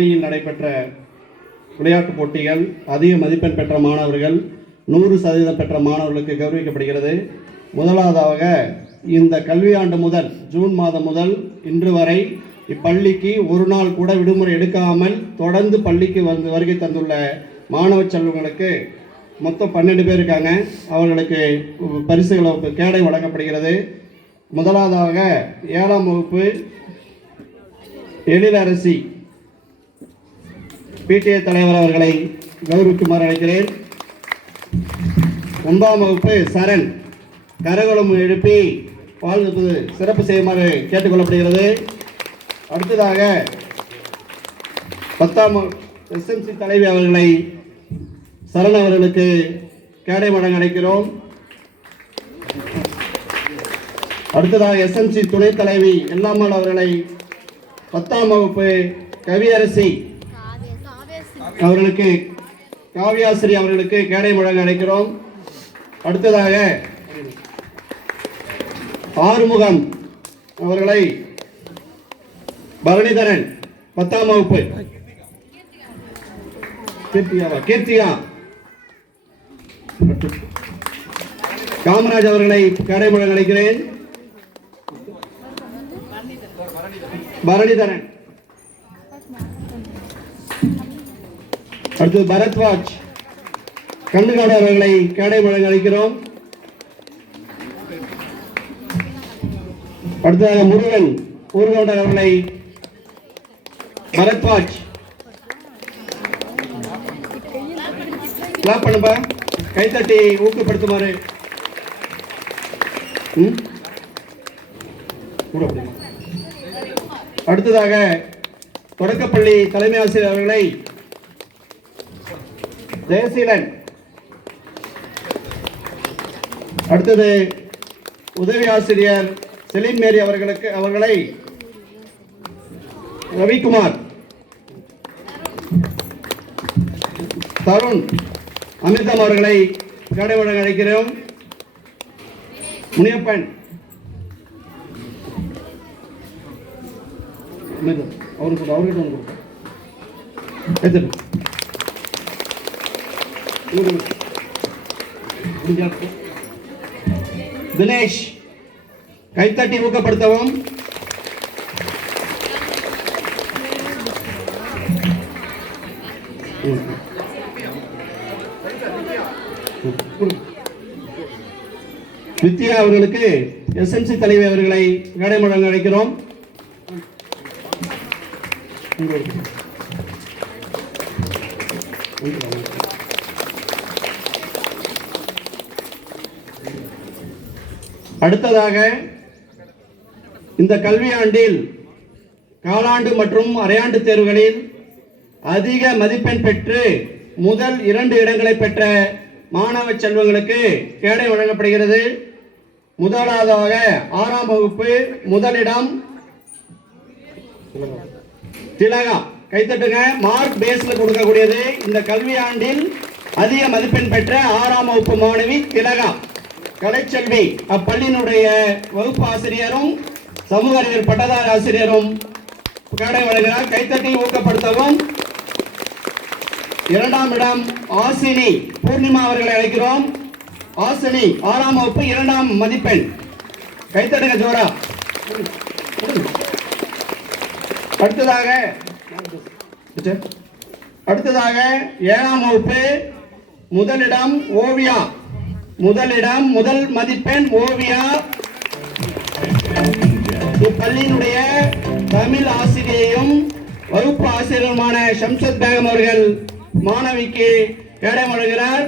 பள்ளியில் நடைபெற்ற விளையாட்டுப் போட்டிகள் அதிக மதிப்பெண் பெற்ற மாணவர்கள் 100% பெற்ற மாணவர்களுக்கு கௌரவிக்கப்படுகிறது. முதலாவதாக இந்த கல்வியாண்டு முதல் ஜூன் மாதம் முதல் இன்று வரை இப்பள்ளிக்கு ஒரு நாள் கூட விடுமுறை எடுக்காமல் தொடர்ந்து பள்ளிக்கு வருகை தந்துள்ள மாணவ செல்வங்களுக்கு மொத்தம் 12 பேர் இருக்காங்க. அவர்களுக்கு பரிசுகள் கேடை வழங்கப்படுகிறது. முதலாவதாக 7ஆம் வகுப்பு எழிலரசி பிடிஏ தலைவர் அவர்களை கௌரவிக்குமாறு அழைக்கிறேன். 9ஆம் வகுப்பு சரண் கரகோலம் எழுப்பி வாழ்த்து சிறப்பு செய்யுமாறு கேட்டுக்கொள்ளப்படுகிறது. அடுத்ததாக 10ஆம் எஸ்எம்சி தலைவி அவர்களை சரண் அவர்களுக்கு கேடை வழங்க அழைக்கிறோம். அடுத்ததாக எஸ்எம்சி துணைத் தலைவி எல்லாமல் அவர்களை 10ஆம் வகுப்பு கவியரசி அவர்களுக்கு காவியாசிரி அவர்களுக்கு கேடை வழங்க அழைக்கிறோம். அடுத்ததாக ஆறுமுகம் அவர்களை பரணிதரன் 10ஆம் வகுப்பு கீர்த்தியா காமராஜ் அவர்களை கேடை வழங்க அழைக்கிறேன். பரணிதரன். அடுத்து பரத்வாஜ் கண்டுகாடு அவர்களை கேடை வழங்க அழைக்கிறோம். அடுத்ததாக முருகன் ஊர்கவுண்டர் அவர்களை பரத்வாஜ் கிளாப் பண்ணுப்பா, கைத்தட்டி ஊக்கப்படுத்துமாறு. அடுத்ததாக தொடக்கப்பள்ளி தலைமை ஆசிரியர் அவர்களை ஜெயசீலன். அடுத்தது உதவி ஆசிரியர் செலின் மேரி அவர்களை ரவிக்குமார். தருண் அமிர்தம் அவர்களை கேடை வழங்க அழைக்கிறோம். முனியப்பன் தினேஷ் கைத்தட்டி ஊக்கப்படுத்தவும். வித்யா அவர்களுக்கு எஸ்எம்சி தலைவி அவர்களை கேடை வழங்க அழைக்கிறோம். அடுத்ததாக இந்த கல்வியாண்டில் காலாண்டு மற்றும் அரையாண்டு தேர்வுகளில் அதிக மதிப்பெண் பெற்று முதல் 2 இடங்களை பெற்ற மாணவ செல்வங்களுக்கு கேடை வழங்கப்படுகிறது. முதலாவதாக 6ஆம் வகுப்பு முதலிடம் திலகா. கைத்தட்டுங்க. மார்க் பேஸ்ல கொடுக்கக்கூடியது. இந்த கல்வியாண்டில் அதிக மதிப்பெண் பெற்ற 6ஆம் வகுப்பு மாணவி திலகா கலைச்செல்வி. அப்பள்ளியினுடைய வகுப்பு ஆசிரியரும் சமூக அறிவியல் பட்டதாரி ஆசிரியரும் கேடை வழங்குகிறார். கைத்தட்டி ஊக்கப்படுத்தவும். 2ஆம் இடம் ஆசினி பூர்ணிமா அவர்களை அழைக்கிறோம். ஆசினி 6ஆம் வகுப்பு 2ஆம் மதிப்பெண். கைத்தட்டுங்க ஜோரா. அடுத்ததாக 7ஆம் வகுப்பு முதலிடம் ஓவியா. முதல் மதிப்பெண் ஓவியா. இப்பள்ளியினுடைய தமிழ் ஆசிரியையும் வகுப்பு ஆசிரியருமான ஷம்சத் பேகம் அவர்கள் மாணவிக்கு கேடை வழங்குகிறார்.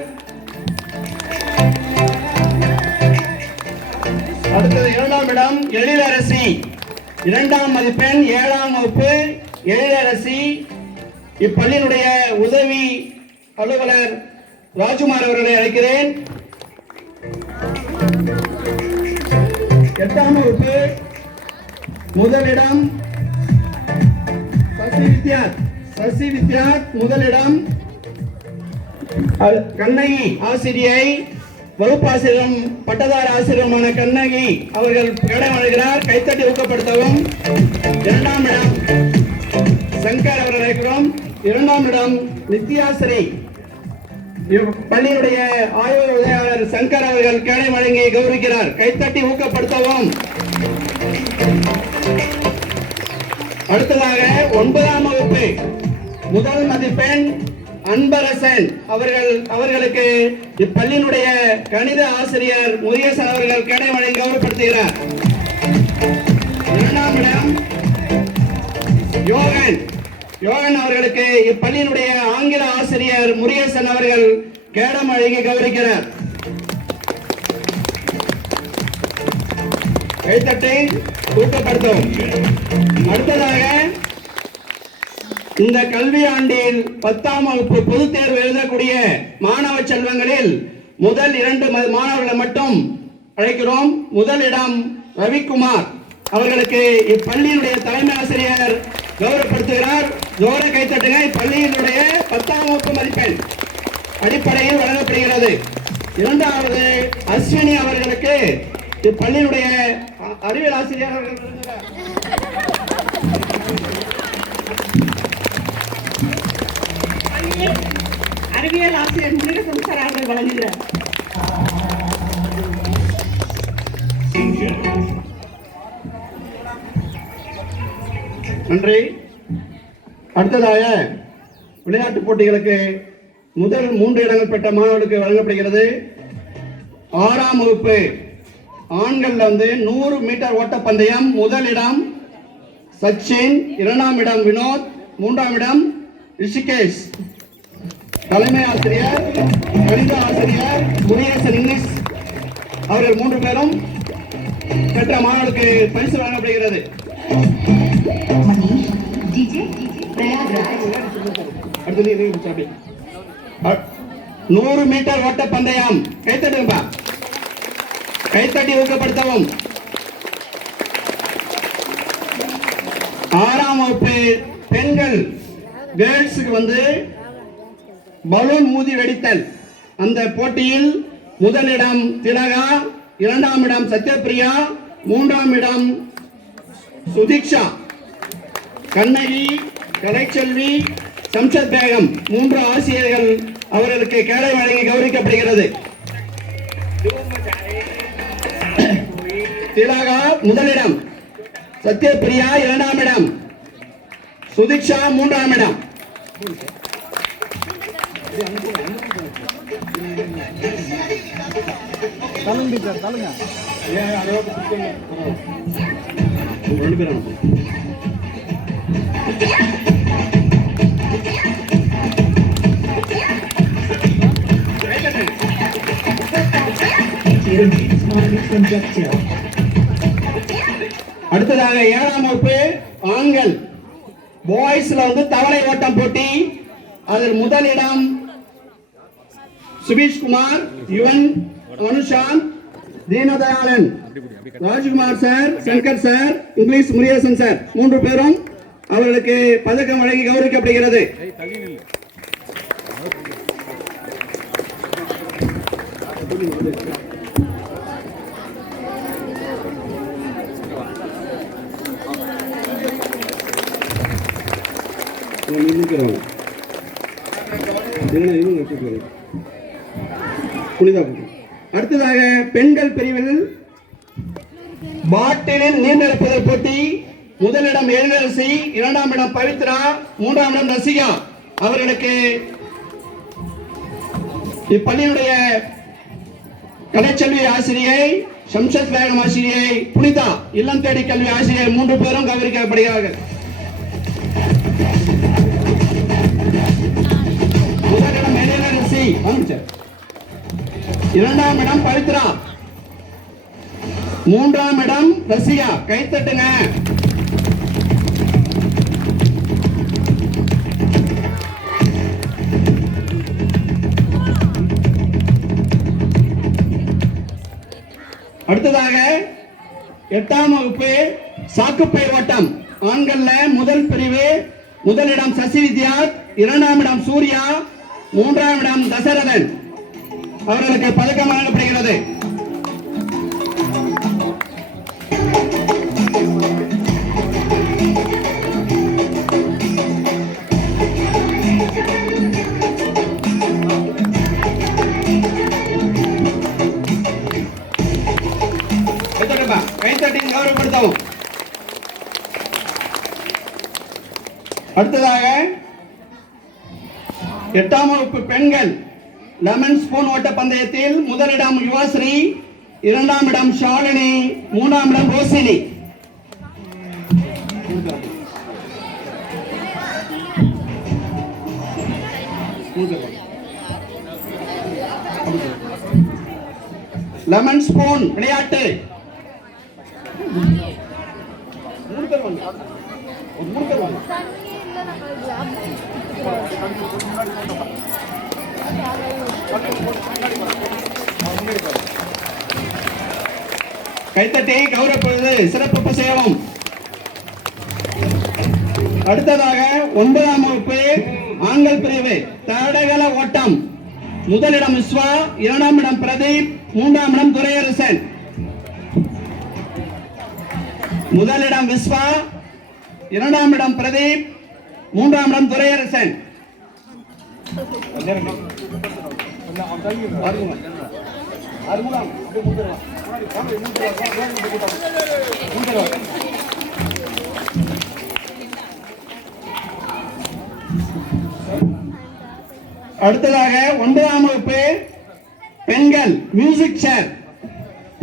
அடுத்தது 2ஆம் இடம் எழிலரசி. 2ஆம் மதிப்பெண் 7ஆம் வகுப்பு எழிலரசி. இப்பள்ளியினுடைய உதவி அலுவலர் ராஜ்குமார் அவர்களை அழைக்கிறேன். 8ஆம் வகுப்பு முதலிடம் சசி வித்யாத் முதலிடம். கண்ணகி ஆசிரியை வகுப்பாசிரியரும் பட்டதாரி ஆசிரியருமான கண்ணகி அவர்கள் கேடை வழங்குகிறார். கைத்தட்டி ஊக்கப்படுத்தவும். 2ஆம் இடம் சங்கர் அவர்கள் அழைக்கிறோம். இரண்டாம் இடம் நித்யாஸ்ரீ. பள்ளியினுடைய ஆய்வு உதவியாளர் சங்கர் அவர்கள் கேடை வழங்கி கௌரவிக்கிறார். கைத்தட்டி ஊக்கப்படுத்தவும். அடுத்ததாக 9ஆம் வகுப்பு முதல் மதிப்பெண் அன்பரசன் அவர்களுக்கு இப்பள்ளியினுடைய கணித ஆசிரியர் முருகேசன் அவர்கள் கேடை வழங்கி கௌரவப்படுத்துகிறார். இரண்டாம் இடம் யோகன் அவர்களுக்கு இப்பள்ளியினுடைய ஆங்கில ஆசிரியர் முருகேசன் அவர்கள் கேடம் வழங்கி கௌரவிக்கிறார். கைத்தட்டை ஊக்கப்படுத்தும். அடுத்ததாக இந்த கல்வி ஆண்டில் 10ஆம் வகுப்பு பொதுத் தேர்வு எழுதக்கூடிய மாணவ செல்வங்களில் முதல் 2 மாணவர்களை மட்டும் அழைக்கிறோம். முதல் இடம் ரவிக்குமார் அவர்களுக்கு இப்பள்ளியினுடைய தலைமை ஆசிரியர் கௌரவப்படுத்துகிறார். ஜோர கைத்தட்டுங்க. இப்பள்ளியினுடைய 10ஆம் வகுப்பு மதிப்பெண் அடிப்படையில் வழங்கப்படுகிறது. இரண்டாவது அஸ்வினி அவர்களுக்கு இப்பள்ளியினுடைய அறிவியல் ஆசிரியர் அறிவியல் ஆசிரியர் முருகேசன் சார் அவர்கள் வழங்குகிறார். நன்றி. அடுத்ததாக விளையாட்டுப் போட்டிகளுக்கு முதல் 3 இடங்கள் பெற்ற மாணவர்களுக்கு வழங்கப்படுகிறது. 6ஆம் வகுப்பு ஆண்கள் 100 மீட்டர் ஓட்டப்பந்தயம் முதல் இடம் சச்சின், 2ஆம் இடம் வினோத், 3ஆம் இடம் ரிஷிகேஷ். தலைமை ஆசிரியர் கணித ஆசிரியர் முருகேசன் இங்கிலீஷ் அவர்கள் 3 பேரும் பெற்ற மாணவர்களுக்கு பரிசு வழங்கப்படுகிறது. 100 மீட்டர் ஓட்ட பந்தயம் கைத்தட்டுங்கப்பா. கைத்தட்டி ஊக்கப்படுத்தவும். 6ஆம் வகுப்பு பெண்கள் கேர்ள்ஸுக்கு பலூன் ஊதி வெடித்தல் அந்த போட்டியில் முதலிடம் திலகா, 2ஆம் இடம் சத்யபிரியா, 3ஆம் இடம் சுதீக்ஷா. கண்ணகி, கலைச்செல்வி, சம்சத் பேகம் 3 ஆசிரியர்கள் அவர்களுக்கு கேடை வழங்கி கௌரவிக்கப்படுகிறது. திலகா முதலிடம், சத்யபிரியா 2ஆம் இடம், சுதீக்ஷா 3ஆம் இடம். அடுத்ததாக 7ஆம் வகுப்பு ஆண்கள் பாய்ஸ்ல தவளை ஓட்டம் போட்டி. அதில் முதல் இடம் Subeesh Kumar, Yuvan, Anushanth, Deenadayalan, Rajkumar sir, Shankar sir, English Murugesan sir 3 பேரும் அவர்களுக்கு பதக்கம் வழங்கி கௌரவிக்கப்படுகிறது. அடுத்ததாக பெண்கள் பிரிவில் பாட்டிலில் நீர் நிரப்புதல் போட்டி. முதலிடம் எழிலரசி, 2ஆம் இடம் பவித்ரா, 3ஆம் இடம் ரசிகா அவர்களுக்கு இப்பள்ளியுடைய கலைச்செல்வி ஆசிரியை, சம்சத் பேகம் ஆசிரியை, புனிதா இல்லம் தேடி கல்வி ஆசிரியை 3 பேரும் கௌரவிக்கப்படுகிறார்கள். முதலிடம் எழிலரசி, 2ஆம் இடம் பவித்ரா, 3ஆம் இடம் ரசிகா. கைத்தட்டுங்க. அடுத்ததாக 8ஆம் வகுப்பு சாக்குப்பை ஓட்டம் ஆண்கள்ல முதல் பிரிவு. முதலிடம் சசி வித்யா, 2ஆம் இடம் சூர்யா, 3ஆம் இடம் தசரதன் அவர்களுக்கு பதக்கம் வழங்கப்படுகிறது. உற்சாகப்படுத்தவும். அடுத்ததாக 8ஆம் வகுப்பு பெண்கள் லெமன் ஸ்பூன் ஓட்ட பந்தயத்தில் முதலிடம் யுவாஸ்ரீ, 2ஆம் இடம் ஷாலினி, 3ஆம் இடம் ரோசினி. லெமன் ஸ்பூன் விளையாட்டு கைத்தட்டி கௌரவப்படுவது சிறப்பு செய்யவும். அடுத்ததாக 9ஆம் வகுப்பு ஆண்கள் பிரிவு தடகள ஓட்டம் முதலிடம் விஸ்வா, 2ஆம் இடம் பிரதீப், 3ஆம் இடம் துரையரசன். முதலிடம் விஸ்வா, 2ஆம் இடம் பிரதீப், 3ஆம் இடம் துரையரசன். அடுத்ததாக 9ஆம் வகுப்பு பெண்கள் மியூசிக் சேர்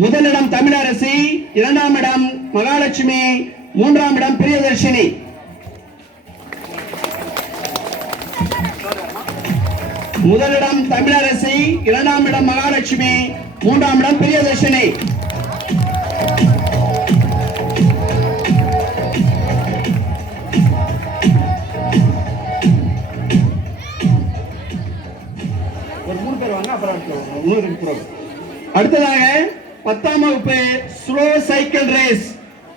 முதலிடம் தமிழரசி, 2ஆம் இடம் மகாலட்சுமி, 3ஆம் இடம் பிரியதர்ஷினி. முதலிடம் தமிழரசி, 2ஆம் இடம் மகாலட்சுமி, 3ஆம் இடம் பிரியதர்ஷினி. அடுத்ததாக 10ஆம் வகுப்பு ஸ்லோ சைக்கிள் ரேஸ்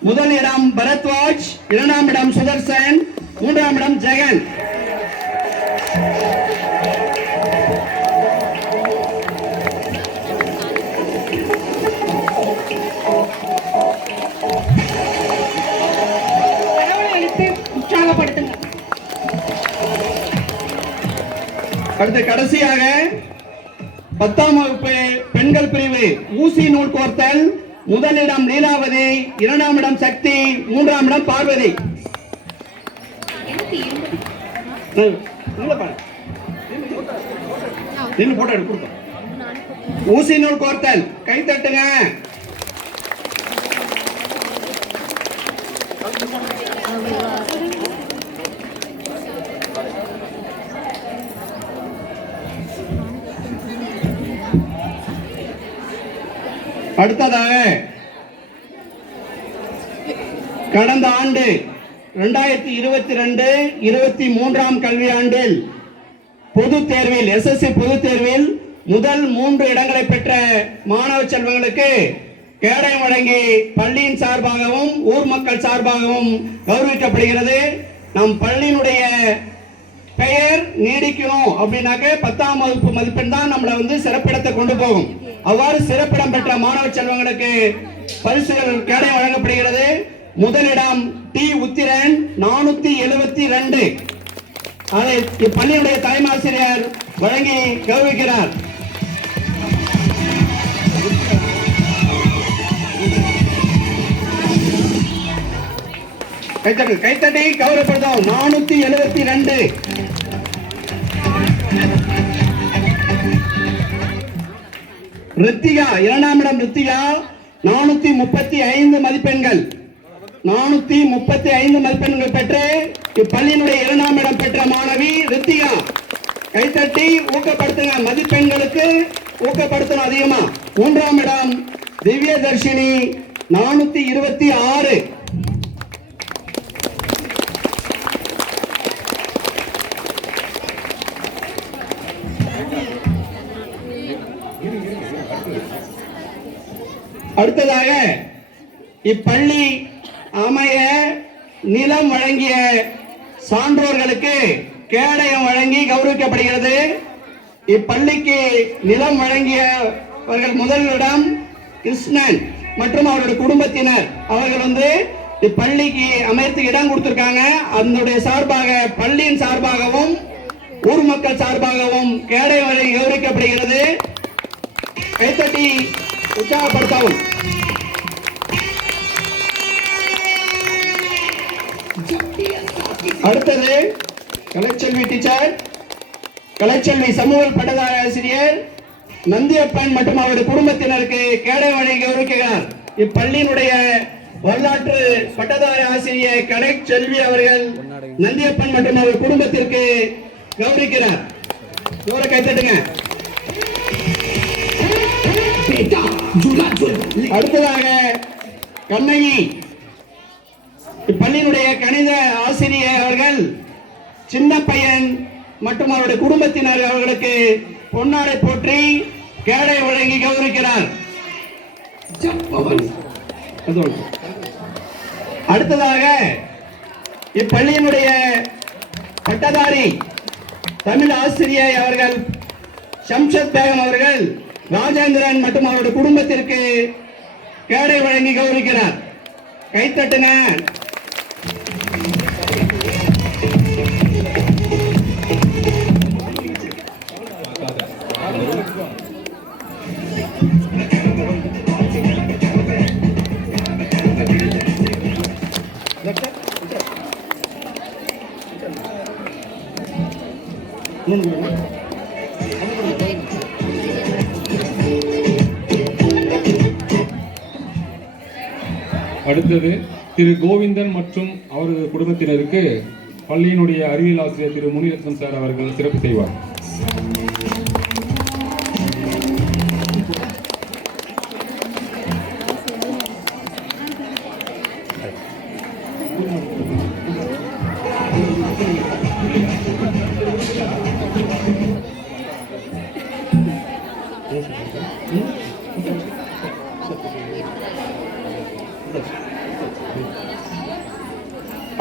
முதலிடம் பரத்வாஜ், 2ஆம் இடம் சுதர்சன், 3ஆம் இடம் ஜெகன். உற்சாகப்படுத்துங்க. அடுத்து கடைசியாக 10ஆம் வகுப்பு பெண்கள் பிரிவு ஊசி நூல் கோர்த்தல் முதலிடம் லீலாவதி, 2ஆம் இடம் சக்தி, 3ஆம் இடம் பார்வதி. ஊசி நூல் கோர்த்தல் கைத்தட்டுங்க. அடுத்ததாக கடந்த ஆண்டு 2022-23ஆம் கல்வியாண்டில் பொதுத் தேர்வில் எஸ்எஸ்சி பொதுத் தேர்வில் முதல் 3 இடங்களை பெற்ற மாணவ செல்வங்களுக்கு கேடயம் வழங்கி பள்ளியின் சார்பாகவும் ஊர் மக்கள் சார்பாகவும் கௌரவிக்கப்படுகிறது. நம் பள்ளியினுடைய பெயர் நீடிக்கணும் அப்படின்னாக்க 10ஆம் வகுப்பு மதிப்பெண் தான் நம்மளை வந்து சிறப்பிடத்தை கொண்டு போகும். அவ்வாறு சிறப்பிடம் பெற்ற மாணவ செல்வங்களுக்கு பரிசுகள் கேடயம் வழங்கப்படுகிறது. முதலிடம் டி உத்திரன் 472, அதை பள்ளியுடைய தலைமை ஆசிரியர் வழங்கி கௌரவிக்கிறார். கைத்தட்டி கௌரவப்படுத்தும். 472. ரித்திகா 2ஆம் இடம் ரித்திகா 435 மதிப்பெண்கள் 435 மதிப்பெண்கள் பெற்று இப்பள்ளியினுடைய 2ஆம் இடம் பெற்ற மாணவி ரித்திகா. கைத்தட்டி ஊக்கப்படுத்துங்க. மதிப்பெண்களுக்கு ஊக்கப்படுத்தணும் அதிகமா. 3ஆம் இடம் திவ்யதர்ஷினி 426. அடுத்ததாக இப்பள்ளி அமைய நிலம் வழங்கிய சான்றோர்களுக்கு கேடயம் வழங்கி கௌரவிக்கப்படுகிறது. இப்பள்ளிக்கு நிலம் வழங்கியவர்கள் முதலிடம் கிருஷ்ணன் மற்றும் அவருடைய குடும்பத்தினர். அவர்கள் வந்து இப்பள்ளிக்கு அமைத்து இடம் கொடுத்திருக்காங்க. அதனுடைய சார்பாக பள்ளியின் சார்பாகவும் ஊர் மக்கள் சார்பாகவும் கேடயம் வழங்கி கௌரவிக்கப்படுகிறது. கைத்தட்டி உற்சாகப்படுத்தவும். அடுத்தது கலைச்செல்வி டீச்சர், கலைச்செல்வி சமூக பட்டதாரி ஆசிரியர் நந்தியப்பன் மற்றும் அவருடைய குடும்பத்தினருக்கு கேடை வழங்கி கௌரவிக்கிறார். இப்பள்ளியினுடைய வரலாற்று பட்டதாரி ஆசிரியர் கலைச்செல்வி அவர்கள் நந்தியப்பன் மற்றும் அவர் குடும்பத்திற்கு கௌரவிக்கிறார். ஜோர கைத்தட்டுங்க. அடுத்ததாக கண்ணகி, இப்பள்ளியினுடைய கணித ஆசிரியர் அவர்கள் சின்ன பையன் மற்றும் அவருடைய குடும்பத்தினர் அவர்களுக்கு பொன்னாடை போற்றி கேடை வழங்கி கௌரவிக்கிறார். அடுத்ததாக இப்பள்ளியினுடைய பட்டதாரி தமிழ் ஆசிரியர் அவர்கள் ஷம்ஷத் பேகம் அவர்கள் ராஜேந்திரன் மற்றும் அவருடைய குடும்பத்திற்கு கேடை வழங்கி கௌரவிக்கிறார். கைத்தட்டுங்க. அடுத்தது திரு கோவிந்தன் மற்றும் அவரது குடும்பத்தினருக்கு பள்ளியினுடைய அறிவியல் ஆசிரியர் திரு முனிரத்னம் சார் அவர்கள் சிறப்பு செய்வார்.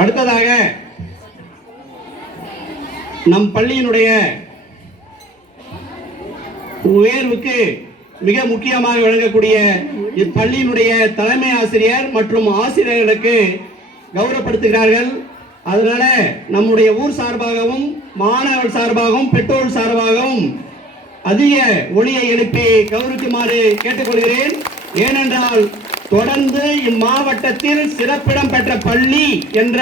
அடுத்ததாக நம் பள்ளியினுடைய உயர்வுக்கு மிக முக்கியமாக விளங்கக்கூடிய இப்பள்ளியினுடைய தலைமை ஆசிரியர் மற்றும் ஆசிரியர்களுக்கு கௌரவப்படுத்துகிறார்கள். அதனால நம்முடைய ஊர் சார்பாகவும் மாணவர் சார்பாகவும் பெற்றோர் சார்பாகவும் அதிக ஒளியை எழுப்பி கௌரவிக்குமாறு கேட்டுக்கொள்கிறேன். ஏனென்றால் தொடர்ந்து இம்மாவட்டத்தில் சிறப்பிடம் பெற்ற பள்ளி என்ற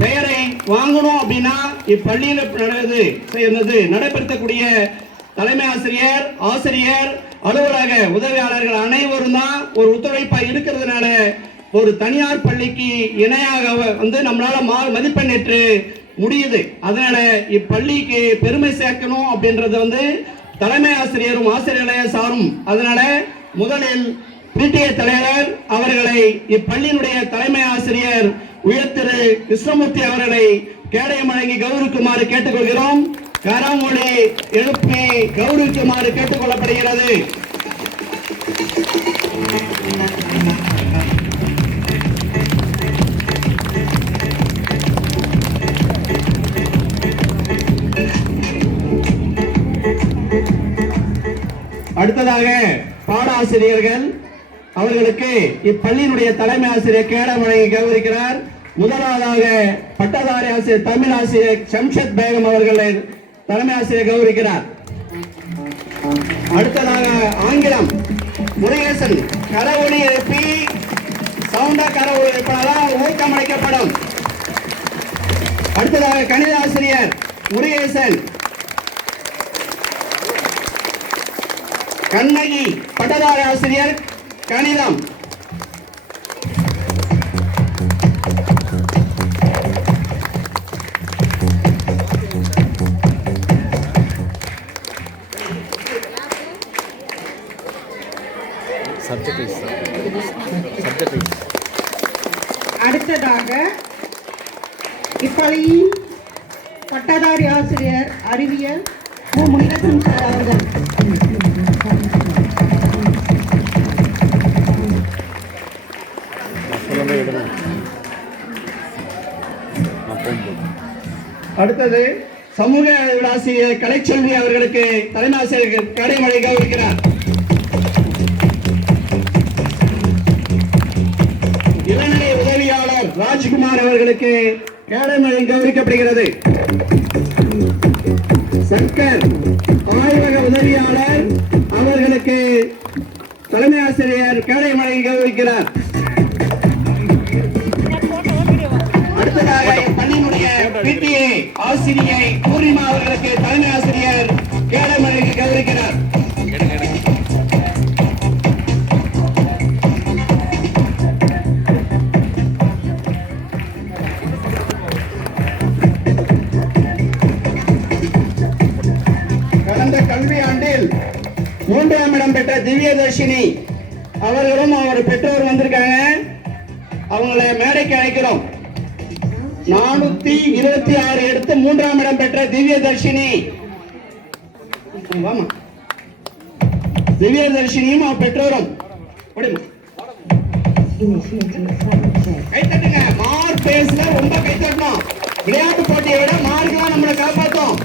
பெயரை வாங்கணும் அப்படின்னா இப்பள்ளியில் நடைபெறக்கூடிய தலைமை ஆசிரியர், ஆசிரியர், அலுவலக உதவியாளர்கள் அனைவரும் தான் ஒரு ஒத்துழைப்பாக இருக்கிறதுனால ஒரு தனியார் பள்ளிக்கு இணையாக நம்மளால மதிப்பெண் ஏற்று முடியுது. அதனால இப்பள்ளிக்கு பெருமை சேர்க்கணும் அப்படின்றது தலைமை ஆசிரியரும் ஆசிரியர்களே சாரும். அதனால முதலில் பிடிஏ தலைவர் அவர்களை இப்பள்ளியினுடைய தலைமை ஆசிரியர் உயர்திரு கிருஷ்ணமூர்த்தி அவர்களை கேடை வழங்கி கௌரவிக்குமாறு கேட்டுக்கொள்கிறோம். கரமொழி எழுப்பி கௌரவிக்குமாறு கேட்டுக்கொள்ளப்படுகிறது. அடுத்ததாக பாடாசிரியர்கள் அவர்களுக்கு இப்பள்ளியினுடைய தலைமை ஆசிரியர் கேடை வழங்கி கௌரவிக்கிறார். முதலாவதாக பட்டதாரி ஆசிரியர் தமிழ் ஆசிரியர் ஷம்ஷத் பேகம் அவர்களை தலைமை ஆசிரியர் கௌரவிக்கிறார். அடுத்ததாக ஆங்கிலம் முருகேசன் கரவொலி எழுப்பி சவுண்டா கரவொலி எழுப்பினால்தான் ஊக்கம் அளிக்கப்படும். அடுத்ததாக கணித ஆசிரியர் முருகேசன், கண்ணகி பட்டதாரி ஆசிரியர் கணிதம், அடுத்ததாக இப்பள்ளியின் பட்டதாரி ஆசிரியர் அறிவியல் முனிரத்னம் சார் அவர்கள் அடுத்தது சமூக ஆசிரியர் கலைச்செல்வி அவர்களுக்கு தலைமை ஆசிரியர் கேடை வழங்கி கௌரவிக்கிறார். இளநிலை உதவியாளர் ராஜ்குமார் அவர்களுக்கு கேடை வழங்கி கௌரவிக்கப்படுகிறது. சங்கர் ஆய்வக உதவியாளர் அவர்களுக்கு தலைமை ஆசிரியர் கேடை வழங்கி கௌரவிக்கிறார். அடுத்ததாக பள்ளியினுடைய நம்முடைய பிடிஏ ஆசிரியை பூர்ணிமா அவர்களுக்கு தலைமை ஆசிரியர் கேடமலைக்கு கௌரவிக்கிறார். கடந்த கல்வியாண்டில் 3ஆம் இடம் பெற்ற திவ்யதர்ஷினி அவர்களும் அவர் பெற்றோர் வந்திருக்காங்க. அவங்களை மேடைக்கு அழைக்கிறோம். 426 எடுத்து 3ஆம் இடம் பெற்ற திவ்யதர்ஷினி, வாமா. திவ்யதர்ஷினியும் அவர் பெற்றோரும் கைத்தட்டுங்க. மார்க் பேஸ்ல ரொம்ப கைத்தட்டணும். விளையாட்டு போட்டியை விட மார்க் தான் நம்மளை காப்பாற்றும்.